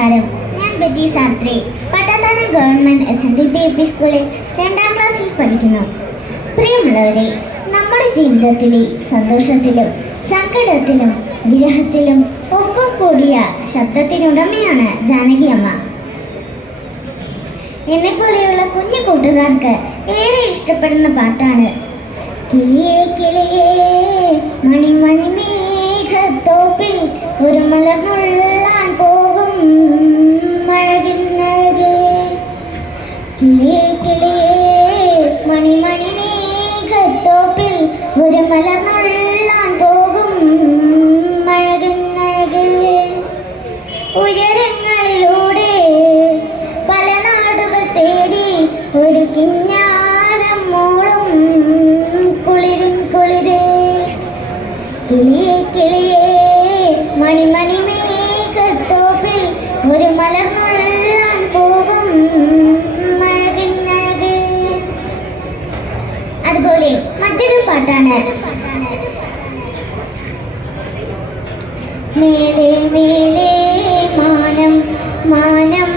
നമസ്കാരം. ഞാൻ Betty സാർത്രി, പട്ടാത്താന government SNDP സ്കൂളിൽ 2ാം ക്ലാസ്സിൽ പഠിക്കുന്നു. പ്രിയമുള്ളവരെ, നമ്മുടെ ജീവിതത്തിലെ സന്തോഷത്തിലും സങ്കടത്തിലും വിരഹത്തിലും ഒപ്പം കൂടിയ ശബ്ദത്തിനുടമയാണ് ജാനകി അമ്മ. എന്നെപ്പോലെയുള്ള കുഞ്ഞു കൂട്ടുകാർക്ക് ഏറെ ഇഷ്ടപ്പെടുന്ന പാട്ടാണ് കിളിയേ കിളിയേ മണിമണി മേഘത്തോപ്പിൽ ഒരു മലർന്നുള്ളാൻ പോകും അഴകിന്നഴകേ. കിളിയേ കിളിയേ മണിമണി മേഘത്തോപ്പിൽ ഒരു മലർന്നുള്ളാൻ പോകും അഴകിന്നഴകേ. ഉയരങ്ങളിലൂടെ പല നാടുകൾ തേടി ഒരു കിന്നാരം മോളും കുളിരും കുളിരേ. കിളിയേ കിളിയേ മണിമണി മേഘത്തോപ്പിൽ ഒരു മലർന്നുള്ളാൻ പോകും അഴകിന്നഴകേ. അതുപോലെ മറ്റൊരു പാട്ടാണ് മേലെ മേലെ മാനം മാനം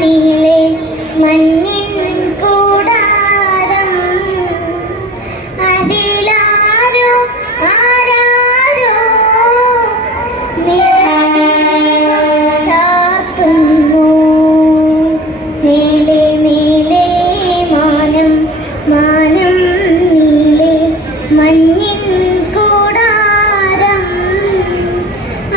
നീളെ മഞ്ഞിൻ കൂടാരം അതിലാരോ ആരാരോ ചാർത്തുന്നു. മേലെ മേലെ മാനം മാനം നീളെ മഞ്ഞിൻ കൂടാരം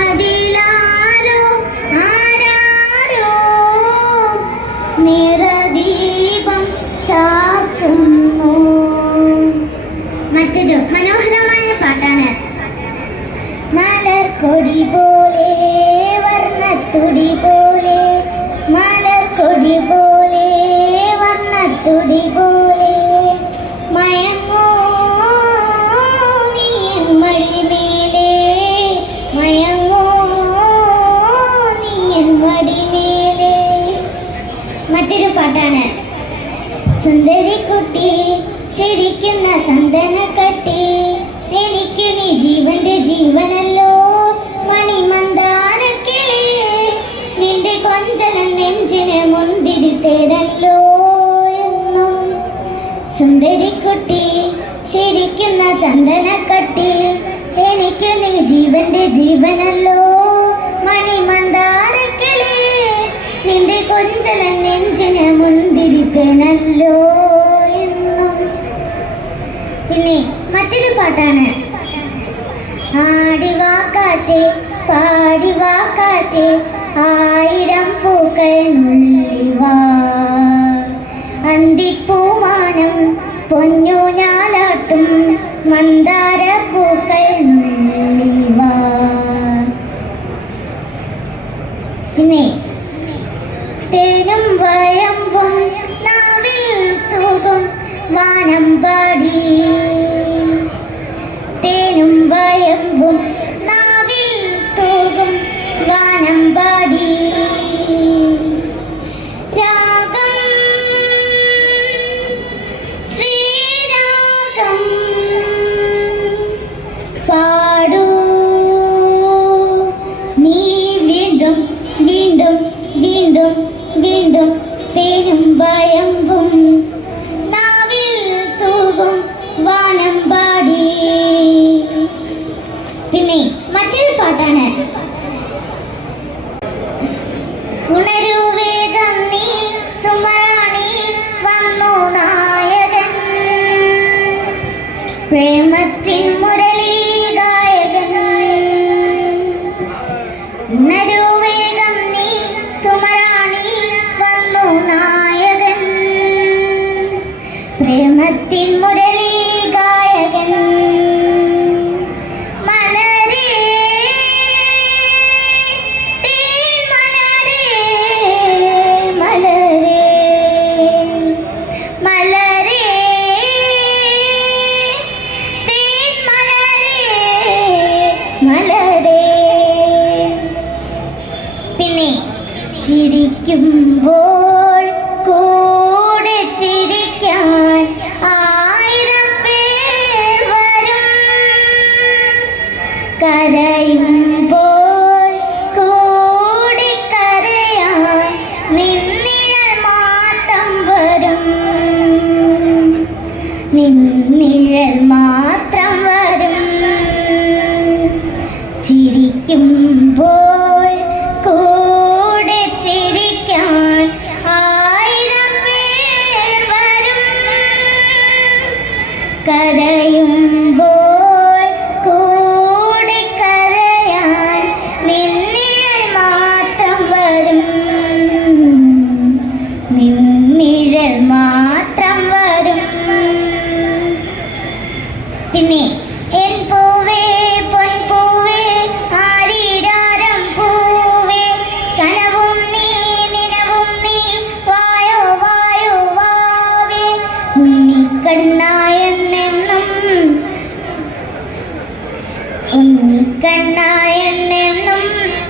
അതിലാരോ ആരാരോ നിറദീപം ചാർത്തുന്നു. മറ്റൊരു മനോഹരമായ പാട്ടാണ് മലർക്കൊടി പോലെ വർണ്ണത്തുടി പോലെ മലർക്കൊടി പോലെ വർണ്ണത്തുടി പോലെ മയങ്ങൂ നീ എൻ മടിമേലെ മയങ്ങൂ നീ എൻ മടിമേലെ. മറ്റൊരു പാട്ടാണ് സുന്ദരിക്കുട്ടി ചിരിക്കുന്ന ചന്ദനക്കട്ടി എനിക്ക് നീ ജീവന്റെ ജീവനല്ലോ മണിമന്ദാരക്കിളിയേ നിന്റെ കൊഞ്ചലൻ നെഞ്ചിന് മുന്തിരിത്തേരല്ലോ എന്നും. സുന്ദരിക്കുട്ടി ചിരിക്കുന്ന ചന്ദനക്കട്ടി എനിക്ക് നീ ജീവന്റെ ജീവനല്ലോ മണിമന്ദാരക്കിളിയേ നിന്റെ കൊഞ്ചലൻ നെഞ്ചിന് മുന്തിരിത്തേനല്ലോ എന്നും. പിന്നെ മറ്റൊരു പാട്ടാണ് ആടിവാക്കാറ്റെ പാടിവാക്കാറ്റെ ആയിരം പൂക്കൾ നുള്ളിവാ അന്തിപ്പൂമാനം പൊന്നൂഞ്ഞാലാട്ടും മന്ദാര പൂക്കൾ നുള്ളിവാ. പിന്നെ തേനും വയമ്പും നാവിൽ തൂകും വാനം പാടി തേനും വയമ്പും നാവിൽ തൂകും വാനം പാടി രാഗം ശ്രീരാഗം പാടൂ നീ വീണ്ടും വീണ്ടും വീണ്ടും വീണ്ടും തേനും വയമ്പും നാവിൽ തൂകും വാനം പാടി. പിന്നെ മറ്റൊരു പാട്ടാണ് ഉണരൂ വേഗം നീ സുമറാണി വന്നു നായകൻ പ്രേമത്തിൻ മുരളി ഗായകൻ. ഉണരൂ വേഗം നീ സുമറാണി വന്നു നായകൻ പ്രേമത്തിൻ മുരളി ഗായകൻ. മലരേ തേൻ മലരേ മലരേ മലരേ തേൻ മലരേ പിന്നെ എൻ പൂവേ പൊൻപൂവേ ആരീരാരം പൂവേ കനവും നീ നിനവും നീ വായോ വായോ വാവേ ഉണ്ണിക്കണ്ണായെന്നെന്നും ഉണ്ണിക്കണ്ണായെന്നെന്നും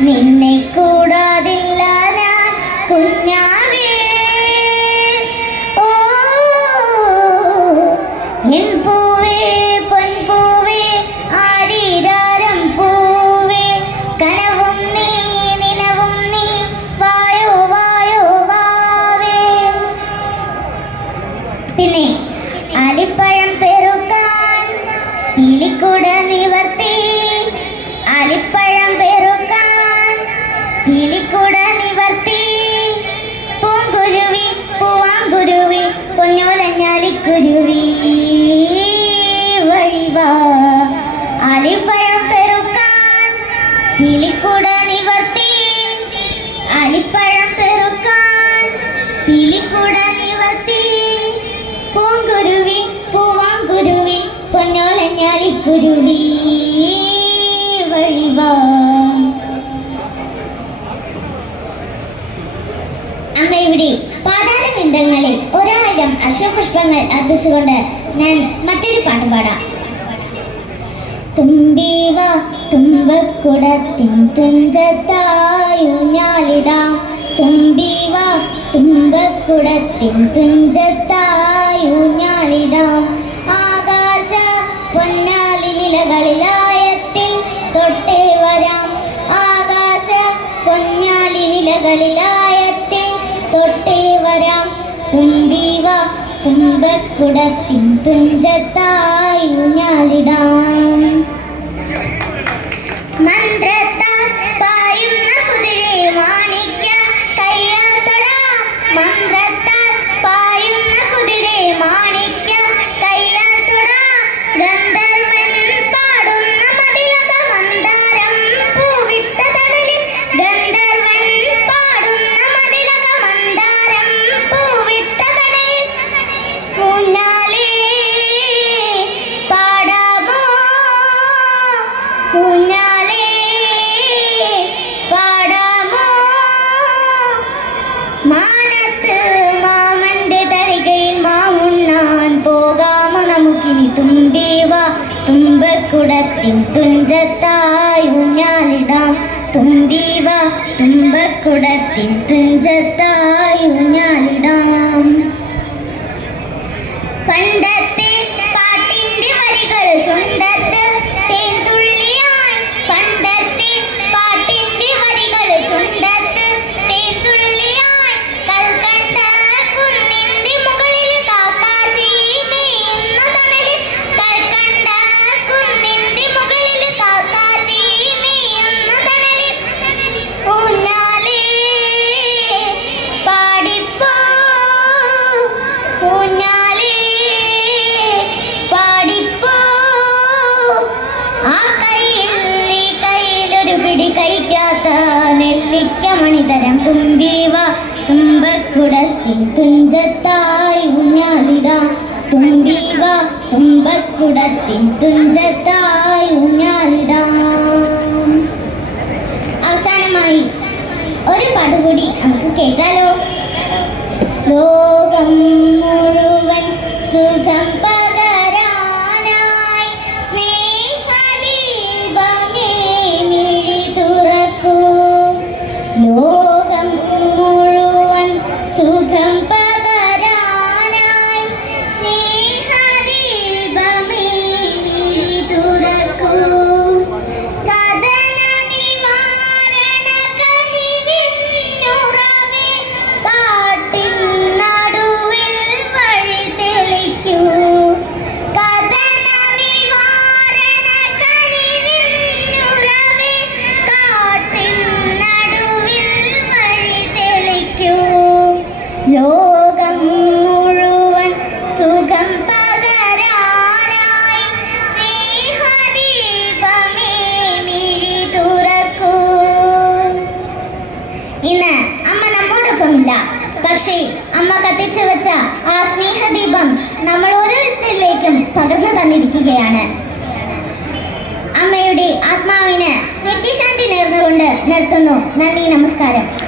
നിന്നെ കൂടാതില്ല ഞാൻ കുഞ്ഞാവേ ഓ എൻ പൂവേ പൊൻപൂവേ ആരീരാരം പൂവേ കനവും നീ നിനവും നീ വായോ വായോ വാവേ പിന്നെ ആലിപ്പഴം പെറുക്കാൻ പീലിക്കുട നിവർത്തി ആലിപ്പഴം പെറുക്കാൻ പീലിക്കുട നിവർത്തി പൂങ്കുരുവി പൂവാങ്കുരുവി പൊന്നോലഞ്ഞാലിക്കുരുവി വഴിവാ ആലിപ്പഴം പെറുക്കാൻ പീലിക്കുട നിവർത്തി ആലിപ്പഴം പെറുക്കാൻ പീലിക്കുട നിവർത്തി പൂങ്കുരുവി പൂവാങ്കുരുവി പൊന്നോലഞ്ഞാലിക്കുരുവി വഴിവാ. അമ്മയുടെ പാതാരബിന്ദങ്ങളിൽ 1000 അശ്വപുഷ്പങ്ങൾ അർപ്പിച്ചുകൊണ്ട് ഞാൻ മറ്റൊരു പാട്ട് പാടാം. തുമ്പീവ തുമ്പക്കുടത്തിൻ തുഞ്ചത്തായൂഞ്ഞാലിടാം തുമ്പീവ തുമ്പക്കുടത്തിൻ തുഞ്ചത്തായൂഞ്ഞാലിടാം ആകാശ പൊന്നാലി നിലകളിലായത്തിൽ തൊട്ടേ വരാം ആകാശ പൊന്നാലി നിലകളിലായത്തിൽ തൊട്ടേ വരാം തുമ്പീവ തുമ്പക്കുടത്തിൻ തുഞ്ചത്തായൂഞ്ഞാലിടാം മന്ത്രത്താൽ പായുന്ന കുതിരയെ മാണിക്യ കയ്യാൽ തൊടാം മന്ത്രത്താൽ പായുന്ന കുതിരയെ മാണിക്യ കയ്യാൽ തൊടാം ഗന്ധർവൻ പാടുന്ന മതിലക മന്ദാരം പൂവിട്ട തണലിൽ ഗന്ധർവൻ പാടുന്ന മതിലക മന്ദാരം പൂവിട്ട തണലിൽ ഊഞ്ഞാലേ പാടാമോ ഊഞ്ഞാലേ പാടാമോ മാനത്ത് മാമന്റെ തളികയിൽ മാമുണ്ണാൻ പോകാമോ നമുക്കിനി തുമ്പീവ തുമ്പക്കുടത്തിൻ തുഞ്ചത്തായി ഊഞ്ഞാലിടാം തുമ്പീവ തുമ്പക്കുടത്തിൻ തുഞ്ചത്തായി ഊഞ്ഞാലിടാം പണ്ടത്തെ പാട്ടിന്റെ വരികൾ ചുണ്ടത്ത് തേൻതുള്ളിയായി പണ്ടത്തെ പാട്ടിന്റെ വരികൾ ചുണ്ടത്ത് തേൻതുള്ളിയായി കൽക്കണ്ട കുന്നിന്റെ മുകളിൽ കാക്കാച്ചി മേയുന്ന തണലിൽ കൽക്കണ്ട കുന്നിന്റെ മുകളിൽ കാക്കാച്ചി മേയുന്ന തണലിൽ ഊഞ്ഞാലേ പാടിപ്പോ ഊഞ്ഞാലേ പാടിപ്പോ ആ കയ്യിൽ ഈ കയ്യിലൊരു പിടി കഴിക്കാത്ത നെല്ലിക്ക മണിതരം തുമ്പീവ തുമ്പക്കുടത്തിൻ തുഞ്ചത്തായി ഊഞ്ഞാലിടാം തുമ്പീവ തുമ്പക്കുടത്തിൻ തുഞ്ചത്തായി ഊഞ്ഞാലിടാം. അവസാനമായി ഒരു പാട്ട് കൂടി നമുക്ക് കേട്ടാലോ. ലോകം മുഴുവൻ സുഖം പകരാനായി സ്നേഹദീപമേ മിഴി തുറക്കൂ ലോകം മുഴുവൻ സുഖം പകരാനായി സ്നേഹദീപമേ മിഴി തുറക്കൂ കഥന നിവാരണ കനിവിന്നുറവേ കാട്ടിൻ നടുവിൽ വഴി തെളിക്കൂ കഥന നിവാരണ കനിവിന്നുറവേ കാട്ടിൻ നടുവിൽ വഴി തെളിക്കൂ ലോകം മുഴുവൻ സുഖം പകരാനായി സ്നേഹദീപമേ മിഴി തുറക്കൂ. ഇന്ന് അമ്മ നമ്മോടൊപ്പമില്ല, പക്ഷേ അമ്മ കത്തിച്ചു വെച്ച ആ സ്നേഹദീപം നമ്മൾ ഓരോരുത്തരിലേക്കും പകർന്നു തന്നിരിക്കുകയാണ്. ആത്മാവിന് നിത്യശാന്തി നേർന്നുകൊണ്ട് നിർത്തുന്നു. നന്ദി, നമസ്കാരം.